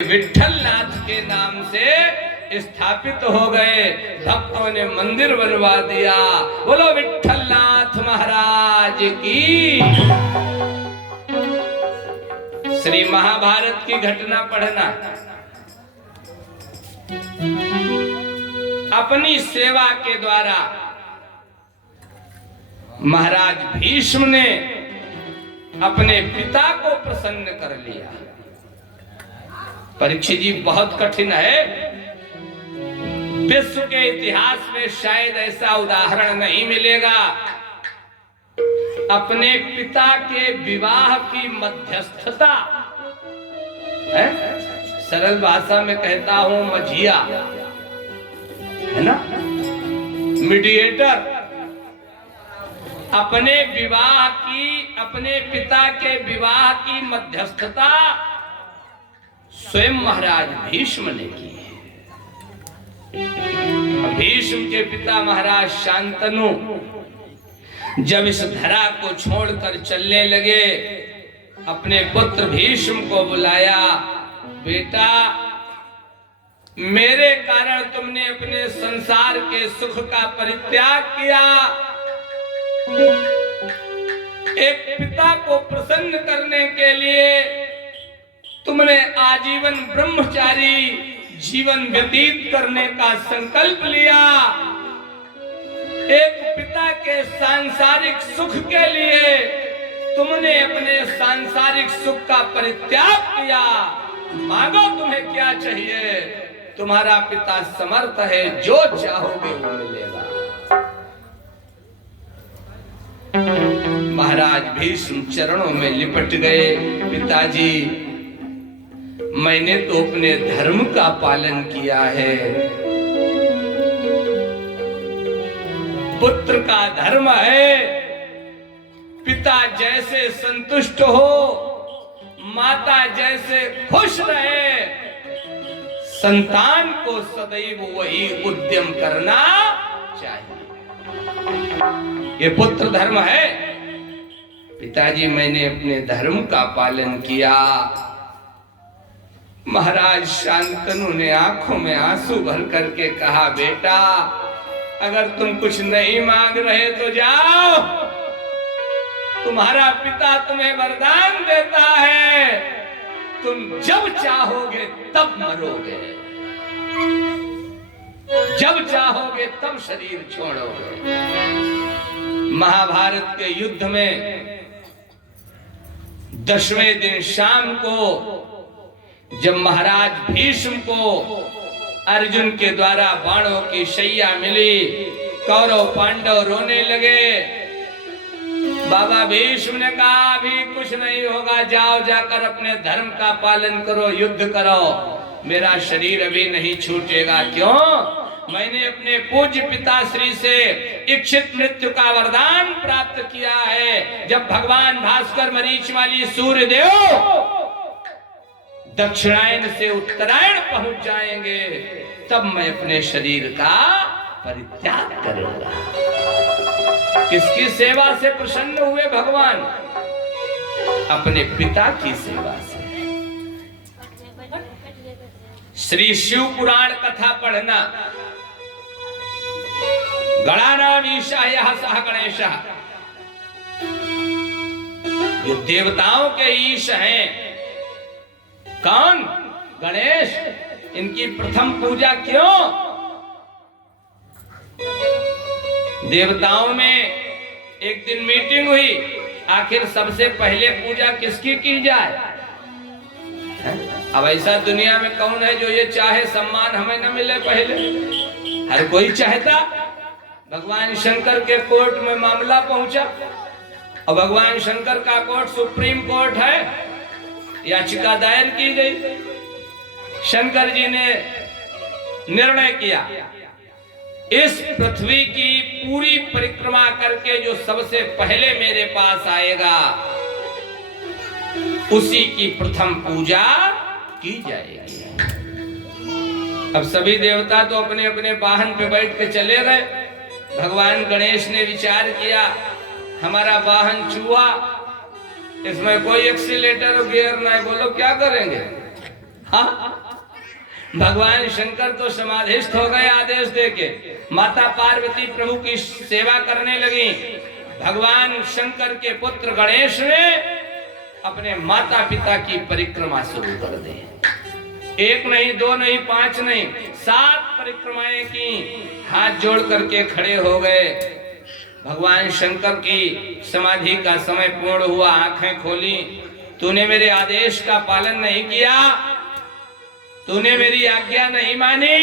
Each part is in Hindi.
विठल नाथ के नाम से स्थापित हो गए। भक्तों ने मंदिर बनवा दिया। बोलो विठल नाथ महाराज की। श्री महाभारत की घटना पढ़ना। अपनी सेवा के द्वारा महाराज भीष्म ने अपने पिता को प्रसन्न कर लिया। परीक्षित जी, बहुत कठिन है। विश्व के इतिहास में शायद ऐसा उदाहरण नहीं मिलेगा। अपने पिता के विवाह की मध्यस्थता है, सरल भाषा में कहता हूं मझिया, है ना, मीडिएटर। अपने विवाह की, अपने पिता के विवाह की मध्यस्थता स्वयं महाराज भीष्म ने की है। भीष्म के पिता महाराज शांतनु जब इस धरा को छोड़कर चलने लगे, अपने पुत्र भीष्म को बुलाया। बेटा, मेरे कारण तुमने अपने संसार के सुख का परित्याग किया। एक पिता को प्रसन्न करने के लिए तुमने आजीवन ब्रह्मचारी जीवन व्यतीत करने का संकल्प लिया। एक पिता के सांसारिक सुख के लिए तुमने अपने सांसारिक सुख का परित्याग किया। मांगो, तुम्हें क्या चाहिए? तुम्हारा पिता समर्थ है, जो चाहोगे वो मिलेगा। महाराज भीष्म चरणों में लिपट गए। पिताजी, मैंने तो अपने धर्म का पालन किया है। पुत्र का धर्म है पिता जैसे संतुष्ट हो, माता जैसे खुश रहे, संतान को सदैव वही उद्यम करना चाहिए। ये पुत्र धर्म है। पिताजी, मैंने अपने धर्म का पालन किया। महाराज शांतनु ने आंखों में आंसू भर करके कहा, बेटा, अगर तुम कुछ नहीं मांग रहे तो जाओ। तुम्हारा पिता तुम्हें वरदान देता है, तुम जब चाहोगे तब मरोगे, जब चाहोगे तब शरीर छोड़ोगे। महाभारत के युद्ध में 10वें दिन शाम को जब महाराज भीष्म को अर्जुन के द्वारा बाणों की शैया मिली, कौरव पांडव रोने लगे। बाबा भीष्म ने कहा, अभी कुछ नहीं होगा, जाओ जाकर अपने धर्म का पालन करो, युद्ध करो, मेरा शरीर अभी नहीं छूटेगा। क्यों? मैंने अपने पूज्य पिताश्री से इच्छित मृत्यु का वरदान प्राप्त किया है। जब भगवान भास्कर मरीच वाली सूर्य देव दक्षिणायन से उत्तरायण पहुंच जाएंगे, तब मैं अपने शरीर का परित्याग करूंगा। किसकी सेवा से प्रसन्न हुए भगवान? अपने पिता की सेवा से। श्री शिव पुराण कथा पढ़ना। गणानाम ईशा यह सह गणेश, जो देवताओं के ईश हैं। कौन? गणेश। इनकी प्रथम पूजा क्यों? देवताओं में एक दिन मीटिंग हुई, आखिर सबसे पहले पूजा किसकी की जाए? अब ऐसा दुनिया में कौन है जो ये चाहे सम्मान हमें न मिले पहले? हर कोई चाहता। भगवान शंकर के कोर्ट में मामला पहुंचा, और भगवान शंकर का कोर्ट सुप्रीम कोर्ट है। याचिका दायर की गई। शंकर जी ने निर्णय किया, इस पृथ्वी की पूरी परिक्रमा करके जो सबसे पहले मेरे पास आएगा, उसी की प्रथम पूजा की जाएगी। अब सभी देवता तो अपने अपने वाहन पे बैठ के चले गए। भगवान गणेश ने विचार किया, हमारा वाहन चूहा, इसमें कोई एक्सीलेटर और गियर नहीं, बोलो क्या करेंगे? हाँ, भगवान शंकर तो समाधिस्थ हो गए आदेश देके। माता पार्वती प्रभु की सेवा करने लगी। भगवान शंकर के पुत्र गणेश ने अपने माता पिता की परिक्रमा शुरू कर दी। 1 नहीं 2 नहीं 5 नहीं 7 परिक्रमाएं की। हाथ जोड़ करके खड़े हो गए। भगवान शंकर की समाधि का समय पूर्ण हुआ। आंखें खोली। तूने मेरे आदेश का पालन नहीं किया, तूने मेरी आज्ञा नहीं मानी।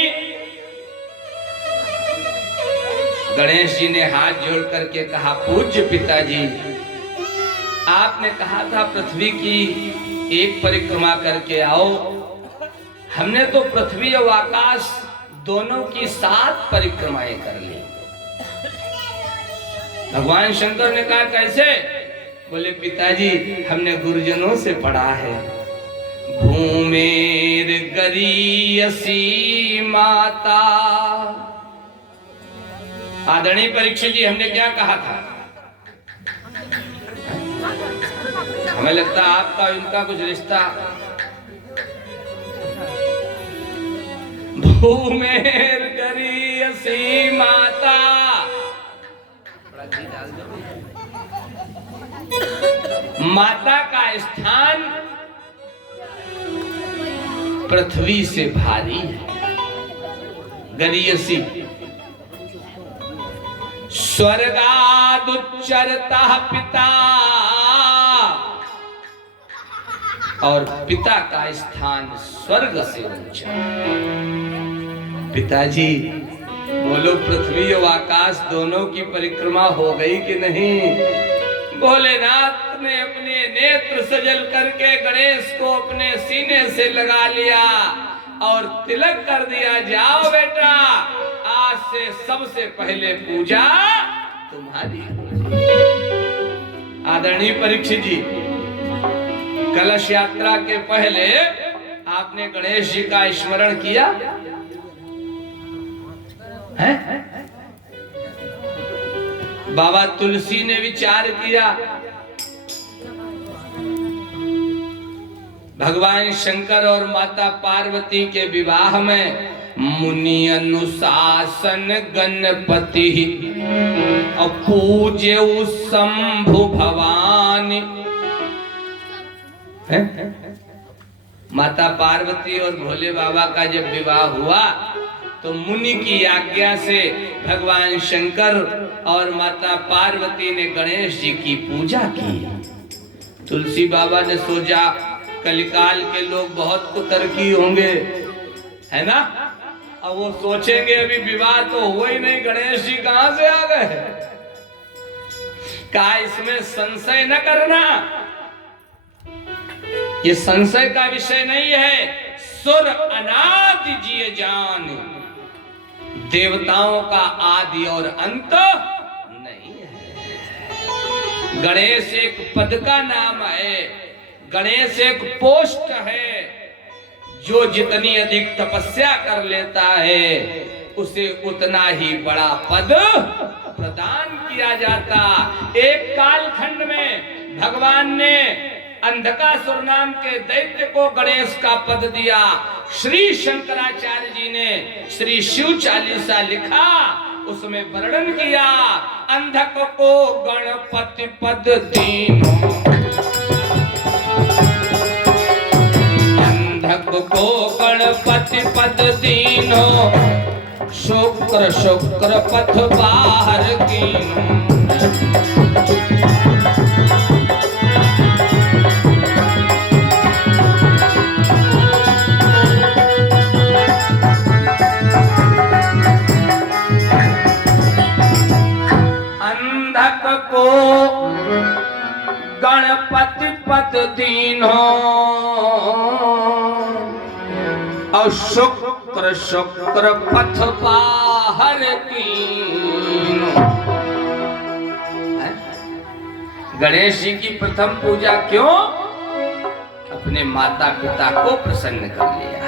गणेश जी ने हाथ जोड़ करके कहा, पूज्य पिताजी, आपने कहा था पृथ्वी की 1 परिक्रमा करके आओ। हमने तो पृथ्वी और आकाश दोनों की 7 परिक्रमाएं कर ली। भगवान शंकर ने कहा, कैसे? बोले, पिताजी हमने गुरुजनों से पढ़ा है, भूमेर गरीयसी माता। आदरणीय परीक्षित जी, हमने क्या कहा था? हमें लगता आपका इनका कुछ रिश्ता। भूमेर गरीयसी माता। माता का स्थान पृथ्वी से भारी है। गरीयसी स्वर्गादुच्चरतः पिता, और पिता का स्थान स्वर्ग से ऊंचा। पिताजी बोलो, पृथ्वी और आकाश दोनों की परिक्रमा हो गई कि नहीं? भोलेनाथ ने अपने नेत्र सजल करके गणेश को अपने सीने से लगा लिया और तिलक कर दिया। जाओ बेटा, आज से सबसे पहले पूजा तुम्हारी। आदरणीय परीक्षित जी, कलश यात्रा के पहले आपने गणेश जी का स्मरण किया है? बाबा तुलसी ने विचार किया। भगवान शंकर और माता पार्वती के विवाह में मुनि अनुशासन गणपति और पूज्य शंभु भवानी। माता पार्वती और भोले बाबा का जब विवाह हुआ तो मुनि की आज्ञा से भगवान शंकर और माता पार्वती ने गणेश जी की पूजा की। तुलसी बाबा ने सोचा, कलिकाल के लोग बहुत कुतर्की होंगे, है ना? अब वो सोचेंगे अभी विवाह तो हुआ ही नहीं, गणेश जी कहां से आ गए? कहा, इसमें संशय न करना, ये संशय का विषय नहीं है। सुर अनादि जिय जान, देवताओं का आदि और अंत नहीं है। गणेश एक पद का नाम है, गणेश एक पोस्ट है। जो जितनी अधिक तपस्या कर लेता है उसे उतना ही बड़ा पद प्रदान किया जाता। एक कालखंड में भगवान ने अंधकासुर नाम के दैत्य को गणेश का पद दिया। श्री शंकराचार्य जी ने श्री शिव चालीसा लिखा, उसमें वर्णन किया, अंधक को गणपति पद दीनो, अंधक को गणपति पद दीनो, शुक्र शुक्र पथ बाहर कीनो। को गणपति पद दीनो और शुक्र शुक्र पथ बाहर कीनो। गणेश जी की प्रथम पूजा क्यों? अपने माता पिता को प्रसन्न कर लिया।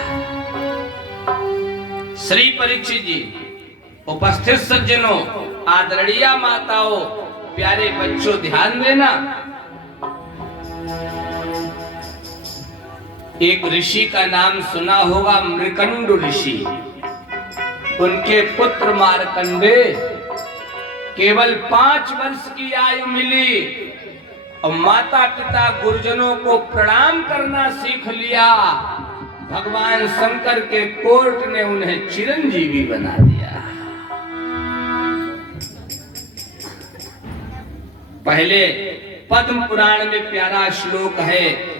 श्री परीक्षित जी, उपस्थित सज्जनों, आदरणीय माताओं, प्यारे बच्चों, ध्यान देना। एक ऋषि का नाम सुना होगा, मृकंडु ऋषि। उनके पुत्र मार्कंडे केवल 5 वर्ष की आयु मिली और माता पिता गुरुजनों को प्रणाम करना सीख लिया। भगवान शंकर के कोर्ट ने उन्हें चिरंजीवी बना दिया। पहले पद्म पुराण में प्यारा श्लोक है,